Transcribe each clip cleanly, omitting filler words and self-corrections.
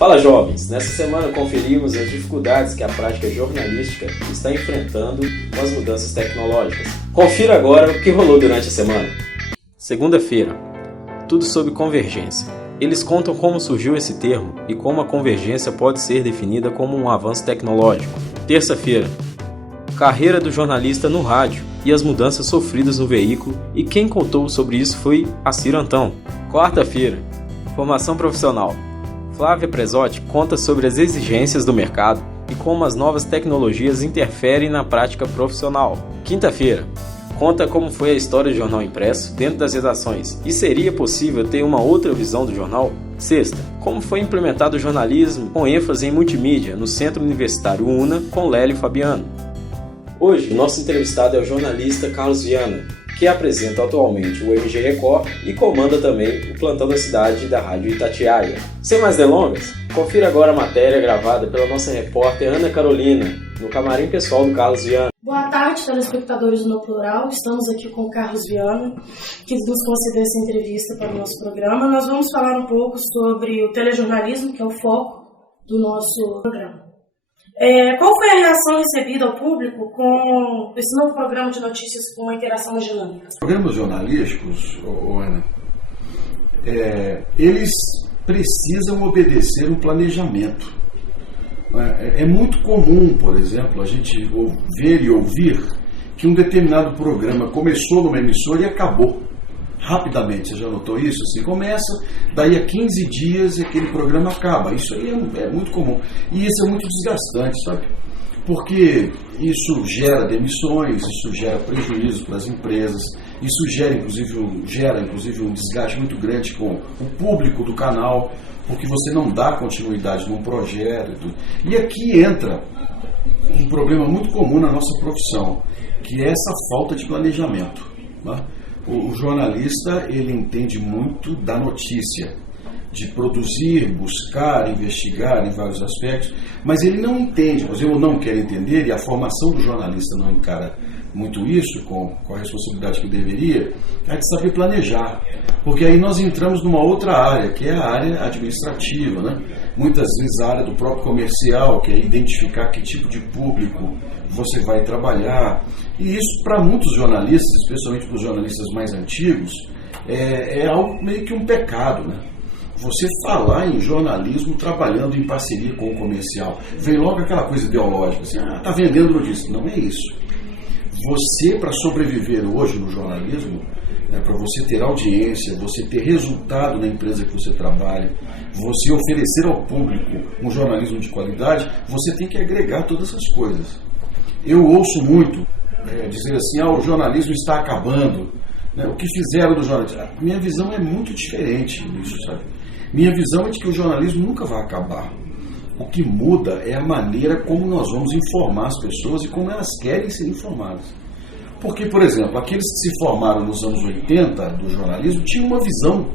Fala jovens, nessa semana conferimos as dificuldades que a prática jornalística está enfrentando com as mudanças tecnológicas. Confira agora o que rolou durante a semana. Segunda-feira, tudo sobre convergência. Eles contam como surgiu esse termo e como a convergência pode ser definida como um avanço tecnológico. Terça-feira, carreira do jornalista no rádio e as mudanças sofridas no veículo, e quem contou sobre isso foi a Ciro Antão. Quarta-feira, formação profissional. Flávia Presotti conta sobre as exigências do mercado e como as novas tecnologias interferem na prática profissional. Quinta-feira, conta como foi a história do jornal impresso dentro das redações e seria possível ter uma outra visão do jornal. Sexta, como foi implementado o jornalismo com ênfase em multimídia no Centro Universitário UNA com Lélio Fabiano. Hoje, o nosso entrevistado é o jornalista Carlos Viana, que apresenta atualmente o MG Record e comanda também o Plantão da Cidade da Rádio Itatiaia. Sem mais delongas, confira agora a matéria gravada pela nossa repórter Ana Carolina, no camarim pessoal do Carlos Viana. Boa tarde, telespectadores do No Plural. Estamos aqui com o Carlos Viana, que nos concedeu essa entrevista para o nosso programa. Nós vamos falar um pouco sobre o telejornalismo, que é o foco do nosso programa. Qual foi a reação recebida ao público com esse novo programa de notícias com a interação dinâmica? Programas jornalísticos, Ana, eles precisam obedecer um planejamento. É muito comum, por exemplo, a gente ver e ouvir que um determinado programa começou numa emissora e acabou rapidamente. Você já notou isso? Assim, começa, daí a 15 dias aquele programa acaba. Isso aí é muito comum. E isso é muito desgastante, sabe? Porque isso gera demissões, isso gera prejuízo para as empresas, isso gera inclusive um desgaste muito grande com o público do canal, porque você não dá continuidade num projeto. E aqui entra um problema muito comum na nossa profissão, que é essa falta de planejamento, né? O jornalista, ele entende muito da notícia, de produzir, buscar, investigar em vários aspectos, mas ele não entende, mas eu não quero entender, e a formação do jornalista não encara muito isso, com a responsabilidade que deveria, é de saber planejar, porque aí nós entramos numa outra área, que é a área administrativa, né? Muitas vezes a área do próprio comercial, que é identificar que tipo de público você vai trabalhar, e isso para muitos jornalistas, especialmente para os jornalistas mais antigos, é algo meio que um pecado, né? Você falar em jornalismo trabalhando em parceria com o comercial, vem logo aquela coisa ideológica, assim, tá vendendo notícia. Não é isso. Você, para sobreviver hoje no jornalismo, para você ter audiência, você ter resultado na empresa que você trabalha, você oferecer ao público um jornalismo de qualidade, você tem que agregar todas essas coisas. Eu ouço muito dizer assim, o jornalismo está acabando, né? O que fizeram do jornalismo? Minha visão é muito diferente disso, sabe? Minha visão é de que o jornalismo nunca vai acabar. O que muda é a maneira como nós vamos informar as pessoas e como elas querem ser informadas. Porque, por exemplo, aqueles que se formaram nos anos 80 do jornalismo tinham uma visão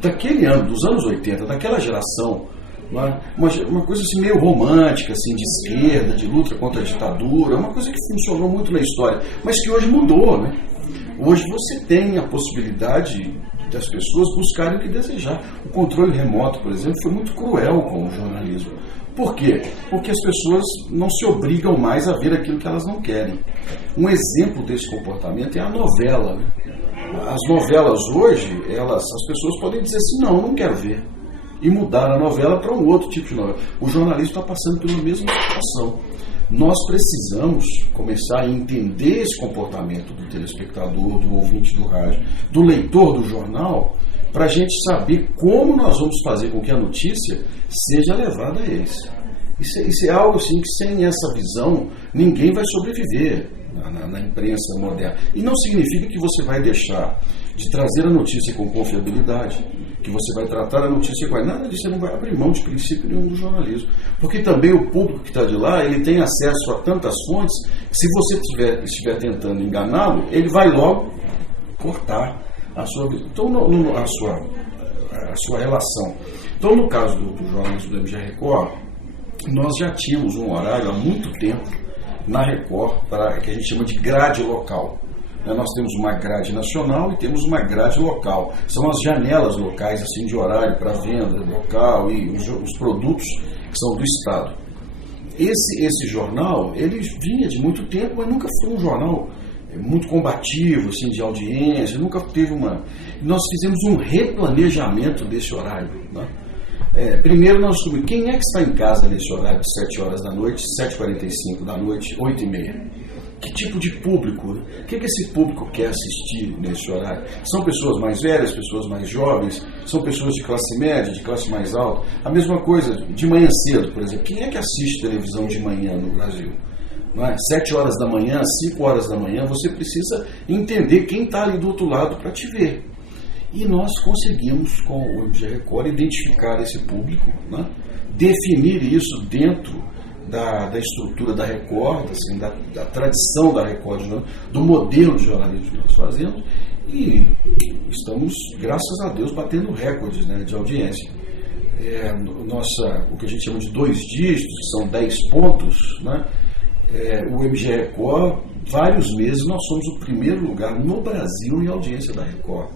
daquele ano, dos anos 80, daquela geração, uma coisa assim meio romântica, assim, de esquerda, de luta contra a ditadura, uma coisa que funcionou muito na história, mas que hoje mudou, né? Hoje você tem a possibilidade das pessoas buscarem o que desejar. O controle remoto, por exemplo, foi muito cruel com o jornalismo. Por quê? Porque as pessoas não se obrigam mais a ver aquilo que elas não querem. Um exemplo desse comportamento é a novela, né? As novelas hoje, as pessoas podem dizer assim, não quero ver. E mudar a novela para um outro tipo de novela. O jornalismo está passando pela mesma situação. Nós precisamos começar a entender esse comportamento do telespectador, do ouvinte do rádio, do leitor do jornal, para a gente saber como nós vamos fazer com que a notícia seja levada a eles. Isso é algo assim que sem essa visão ninguém vai sobreviver na imprensa moderna. E não significa que você vai deixar de trazer a notícia com confiabilidade, que você vai tratar a notícia com nada disso, você não vai abrir mão de princípio nenhum do jornalismo. Porque também o público que está de lá, ele tem acesso a tantas fontes, que se você estiver tentando enganá-lo, ele vai logo cortar a sua relação. Então, no caso do jornalismo do MG Record, nós já tínhamos um horário há muito tempo na Record, que a gente chama de grade local. Nós temos uma grade nacional e temos uma grade local. São as janelas locais assim, de horário para venda local e os produtos que são do Estado. Esse jornal, ele vinha de muito tempo, mas nunca foi um jornal muito combativo, assim, de audiência, nunca teve uma... Nós fizemos um replanejamento desse horário, né? Primeiro nós descobrimos quem é que está em casa nesse horário de 7 horas da noite, 7h45 da noite, 8h30. Que tipo de público? O que esse público quer assistir nesse horário? São pessoas mais velhas, pessoas mais jovens, são pessoas de classe média, de classe mais alta. A mesma coisa de manhã cedo, por exemplo. Quem é que assiste televisão de manhã no Brasil? Não é? 7 horas da manhã, 5 horas da manhã, você precisa entender quem está ali do outro lado para te ver. E nós conseguimos, com o MG Record, identificar esse público, né? Definir isso dentro da estrutura da Record, assim, da tradição da Record, do modelo de jornalismo que nós fazemos, e estamos, graças a Deus, batendo recordes, né, de audiência. O que a gente chama de 2 dígitos, que são 10 pontos, né? O MG Record, vários meses, nós somos o primeiro lugar no Brasil em audiência da Record.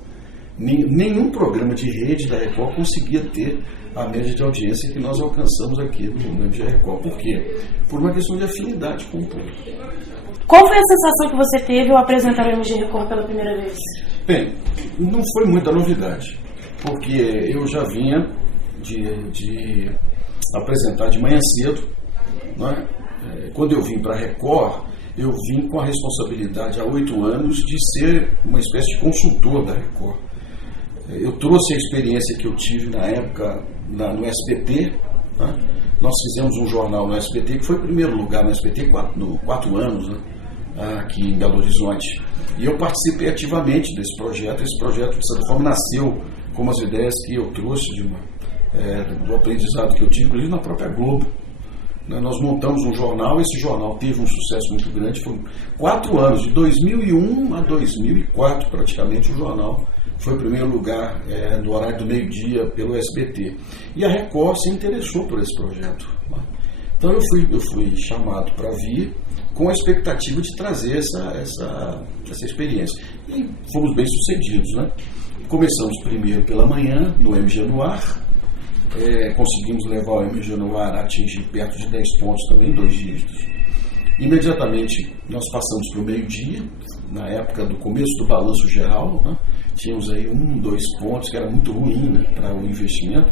Nenhum programa de rede da Record conseguia ter a média de audiência que nós alcançamos aqui no MG Record. Por quê? Por uma questão de afinidade com o público. Qual foi a sensação que você teve ao apresentar o MG Record pela primeira vez? Bem, não foi muita novidade, porque eu já vinha de apresentar de manhã cedo, né? Quando eu vim para a Record, eu vim com a responsabilidade há 8 anos de ser uma espécie de consultor da Record. Eu trouxe a experiência que eu tive na época no SBT, né? Nós fizemos um jornal no SBT, que foi o primeiro lugar no SBT, 4 anos, né? Aqui em Belo Horizonte. E eu participei ativamente desse projeto. Esse projeto, de certa forma, nasceu com umas ideias que eu trouxe do aprendizado que eu tive, inclusive na própria Globo. Nós montamos um jornal, esse jornal teve um sucesso muito grande, foram 4 anos, de 2001 a 2004 praticamente o jornal foi o primeiro lugar no horário do meio-dia pelo SBT. E a Record se interessou por esse projeto. Então eu fui chamado para vir com a expectativa de trazer essa experiência. E fomos bem sucedidos, né? Começamos primeiro pela manhã, no MG no Ar. Conseguimos levar o MG no Ar a atingir perto de 10 pontos também, 2 dígitos. Imediatamente nós passamos para o meio-dia, na época do começo do balanço geral, né? Tínhamos aí 1, 2 pontos, que era muito ruim, né, para o investimento.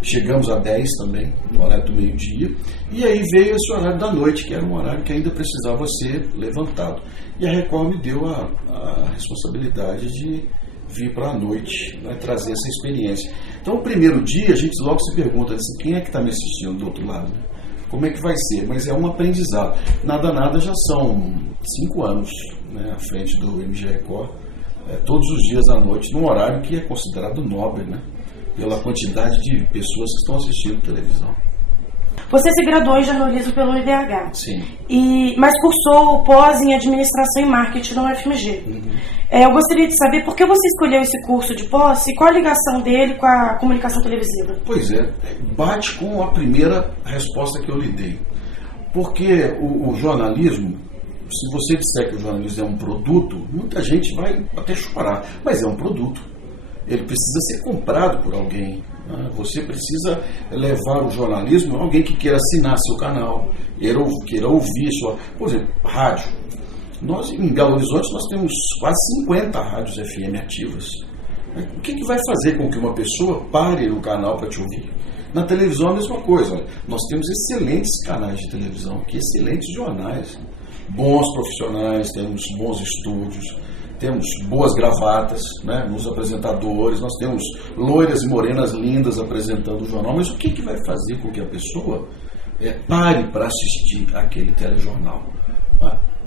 Chegamos a 10 também, no horário do meio-dia. E aí veio esse horário da noite, que era um horário que ainda precisava ser levantado. E a Record me deu a responsabilidade de vir para a noite, né, trazer essa experiência. Então, o primeiro dia, a gente logo se pergunta assim, quem é que está me assistindo do outro lado? Como é que vai ser? Mas é um aprendizado. Nada, já são 5 anos, né, à frente do MG Record, todos os dias à noite, num horário que é considerado nobre, né, pela quantidade de pessoas que estão assistindo televisão. Você se graduou em jornalismo pelo IDH. Sim. Mas cursou pós em administração e marketing na UFMG. Uhum. Eu gostaria de saber por que você escolheu esse curso de pós e qual a ligação dele com a comunicação televisiva. Pois bate com a primeira resposta que eu lhe dei. Porque o jornalismo, se você disser que o jornalismo é um produto, muita gente vai até chorar, mas é um produto. Ele precisa ser comprado por alguém. Você precisa levar o jornalismo a alguém que queira assinar seu canal, queira ouvir sua... Por exemplo, rádio. Nós, em Belo Horizonte, nós temos quase 50 rádios FM ativas. O que vai fazer com que uma pessoa pare no canal para te ouvir? Na televisão, a mesma coisa. Nós temos excelentes canais de televisão, excelentes jornais, bons profissionais, temos bons estúdios, temos boas gravatas, né, nos apresentadores, nós temos loiras e morenas lindas apresentando o jornal, mas o que vai fazer com que a pessoa pare para assistir aquele telejornal?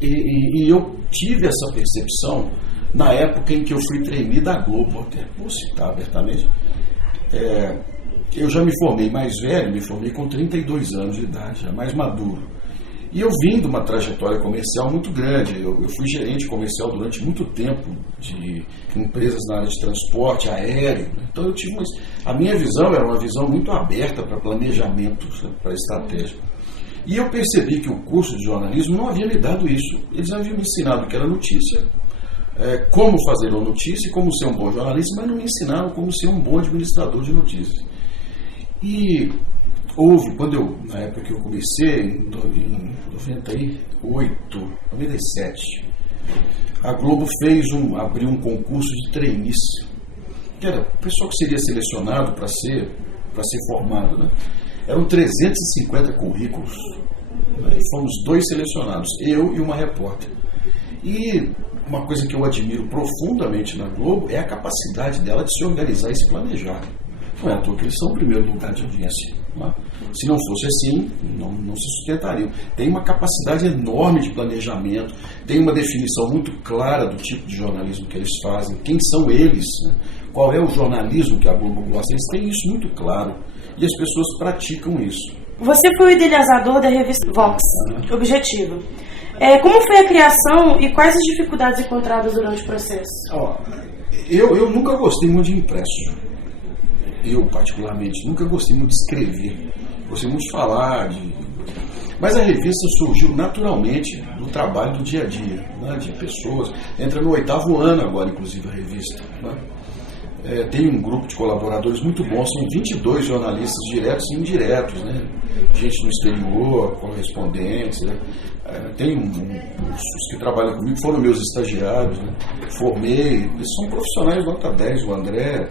E eu tive essa percepção na época em que eu fui trainee da Globo, até vou citar abertamente. Eu já me formei mais velho, me formei com 32 anos de idade, já mais maduro. E eu vim de uma trajetória comercial muito grande. Eu fui gerente comercial durante muito tempo de empresas na área de transporte aéreo. Então eu tive a minha visão era uma visão muito aberta para planejamento, para estratégia. E eu percebi que o curso de jornalismo não havia me dado isso. Eles haviam me ensinado que era notícia, como fazer uma notícia, como ser um bom jornalista, mas não me ensinaram como ser um bom administrador de notícias. E houve, na época que eu comecei, em 97, a Globo abriu um concurso de trainees, que era o pessoal que seria selecionado para ser formado, né? Eram 350 currículos, né? E fomos 2 selecionados, eu e uma repórter. E uma coisa que eu admiro profundamente na Globo é a capacidade dela de se organizar e se planejar. Não é à toa que eles são o primeiro lugar de audiência. Né? Se não fosse assim, não se sustentariam. Tem uma capacidade enorme de planejamento, tem uma definição muito clara do tipo de jornalismo que eles fazem, quem são eles, né? Qual é o jornalismo que a Globo gosta. Eles têm isso muito claro e as pessoas praticam isso. Você foi o idealizador da revista Vox, Objetivo. Como foi a criação e quais as dificuldades encontradas durante o processo? Eu nunca gostei muito de impresso. Eu, particularmente, nunca gostei muito de escrever. Gostei muito de falar. Mas a revista surgiu naturalmente do trabalho do dia a dia, né, de pessoas. Entra no 8º ano agora, inclusive, a revista. Né? Tem um grupo de colaboradores muito bom, são 22 jornalistas diretos e indiretos, né? Gente no exterior, correspondentes, né? Tem os que trabalham comigo, foram meus estagiários, né? Formei, eles são profissionais nota 10, o André,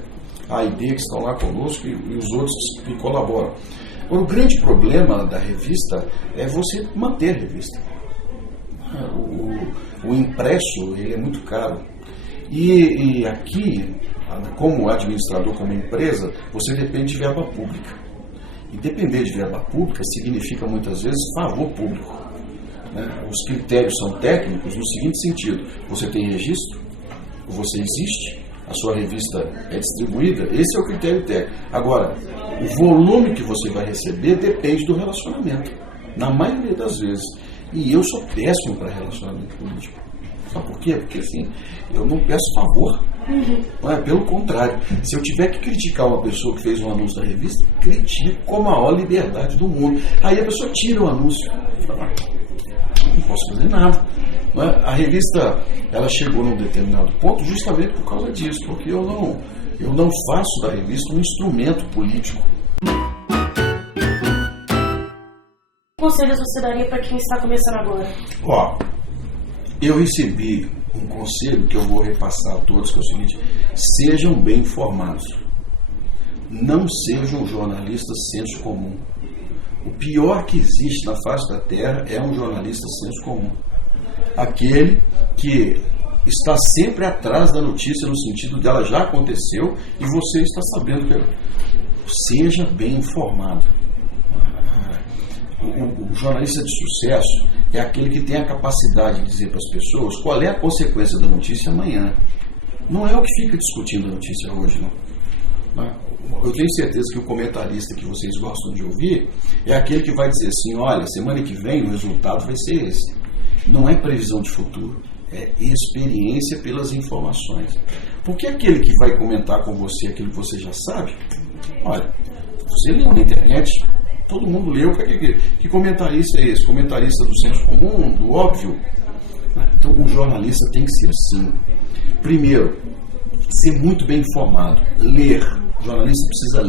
a Aide, que estão lá conosco, e os outros que colaboram. Agora, o grande problema da revista é você manter a revista. O impresso, ele é muito caro. E aqui, como administrador, como empresa, você depende de verba pública. E depender de verba pública significa muitas vezes favor público. Né? Os critérios são técnicos no seguinte sentido: você tem registro, você existe, a sua revista é distribuída, esse é o critério técnico. Agora, o volume que você vai receber depende do relacionamento, na maioria das vezes. E eu sou péssimo para relacionamento político. Sabe por quê? Porque assim, eu não peço favor. Não é? Pelo contrário, se eu tiver que criticar uma pessoa que fez um anúncio da revista, critico com a maior liberdade do mundo. Aí a pessoa tira o anúncio. Não posso fazer nada. Não é? A revista, ela chegou num determinado ponto justamente por causa disso, porque eu não faço da revista um instrumento político. Que conselhos você daria para quem está começando agora? Eu recebi um conselho que eu vou repassar a todos, que é o seguinte: sejam bem informados. Não sejam jornalistas senso comum. O pior que existe na face da Terra é um jornalista senso comum. Aquele que está sempre atrás da notícia, no sentido de ela já aconteceu e você está sabendo que seja bem informado. O jornalista de sucesso é aquele que tem a capacidade de dizer para as pessoas qual é a consequência da notícia amanhã. Não é o que fica discutindo a notícia hoje, não. Eu tenho certeza que o comentarista que vocês gostam de ouvir é aquele que vai dizer assim: olha, semana que vem o resultado vai ser esse. Não é previsão de futuro, é experiência pelas informações. Porque aquele que vai comentar com você aquilo que você já sabe, olha, você leu na internet, todo mundo leu, que comentarista é esse? Comentarista do senso comum, do óbvio? Então o jornalista tem que ser assim. Primeiro, ser muito bem informado, ler. O jornalista precisa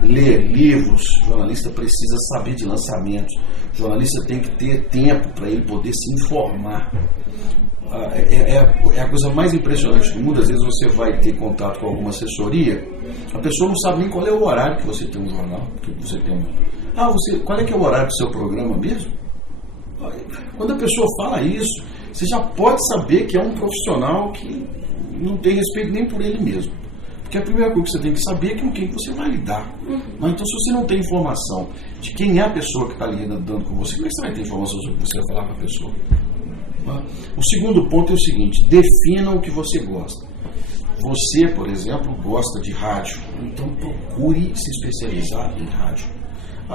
ler livros, o jornalista precisa saber de lançamentos, o jornalista tem que ter tempo para ele poder se informar. É a coisa mais impressionante do mundo. Às vezes você vai ter contato com alguma assessoria, a pessoa não sabe nem qual é o horário que você tem um jornal, que você tem qual é que é o horário do seu programa mesmo? Quando a pessoa fala isso, você já pode saber que é um profissional que não tem respeito nem por ele mesmo. Porque a primeira coisa que você tem que saber é com quem você vai lidar. Então, se você não tem informação de quem é a pessoa que está ali lidando com você, como é que você vai ter informação sobre o que você vai falar com a pessoa? O segundo ponto é o seguinte: defina o que você gosta. Você, por exemplo, gosta de rádio, então procure se especializar em rádio.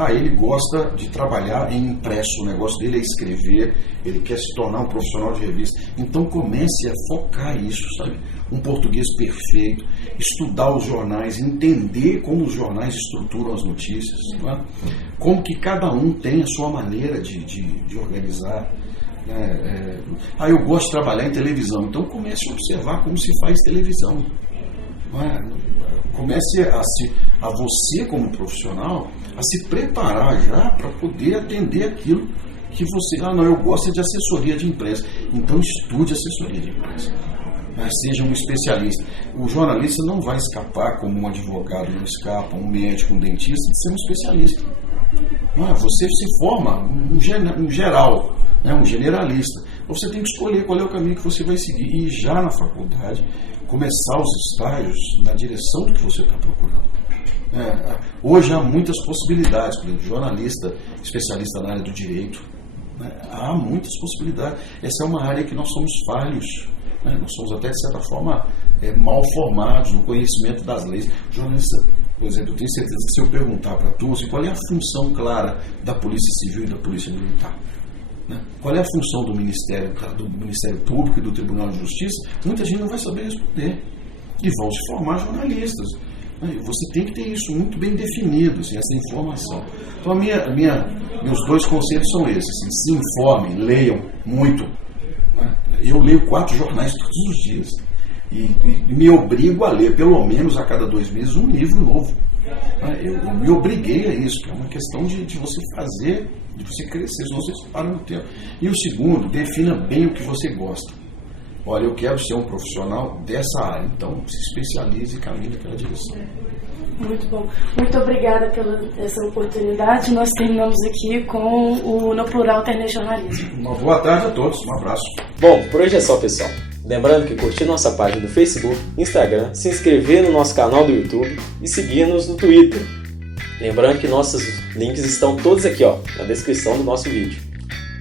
Ele gosta de trabalhar em impresso, o negócio dele é escrever, ele quer se tornar um profissional de revista. Então comece a focar isso, sabe? Um português perfeito, estudar os jornais, entender como os jornais estruturam as notícias, não é? Como que cada um tem a sua maneira de organizar. Eu gosto de trabalhar em televisão, então comece a observar como se faz televisão. Comece a você, como profissional, a se preparar já para poder atender aquilo que você... eu gosto de assessoria de imprensa. Então estude assessoria de imprensa. Seja um especialista. O jornalista não vai escapar, como um advogado não escapa, um médico, um dentista, de ser um especialista. Você se forma um geral, um generalista. Você tem que escolher qual é o caminho que você vai seguir e já na faculdade começar os estágios na direção do que você está procurando. Hoje há muitas possibilidades, por exemplo, jornalista, especialista na área do direito. Há muitas possibilidades. Essa é uma área que nós somos falhos. Nós somos até, de certa forma, mal formados no conhecimento das leis. O jornalista, por exemplo, eu tenho certeza que se eu perguntar para todos qual é a função clara da Polícia Civil e da Polícia Militar, qual é a função do Ministério Público e do Tribunal de Justiça, muita gente não vai saber responder. E vão se formar jornalistas. Você tem que ter isso muito bem definido, assim, essa informação. Então, meus 2 conselhos são esses. Assim, se informem, leiam muito. Eu leio 4 jornais todos os dias. E me obrigo a ler, pelo menos a cada 2 meses, um livro novo. Eu me obriguei a isso, que é uma questão de você fazer, de você crescer, senão você se para no tempo. E o segundo, defina bem o que você gosta. Olha, eu quero ser um profissional dessa área, então se especialize e caminhe naquela direção. Muito bom. Muito obrigada pela essa oportunidade. Nós terminamos aqui com o No Plural Telejornalismo. Uma boa tarde a todos. Um abraço. Bom, por hoje é só, pessoal. Lembrando que curtir nossa página do Facebook, Instagram, se inscrever no nosso canal do YouTube e seguir-nos no Twitter. Lembrando que nossos links estão todos aqui na descrição do nosso vídeo.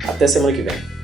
Até semana que vem.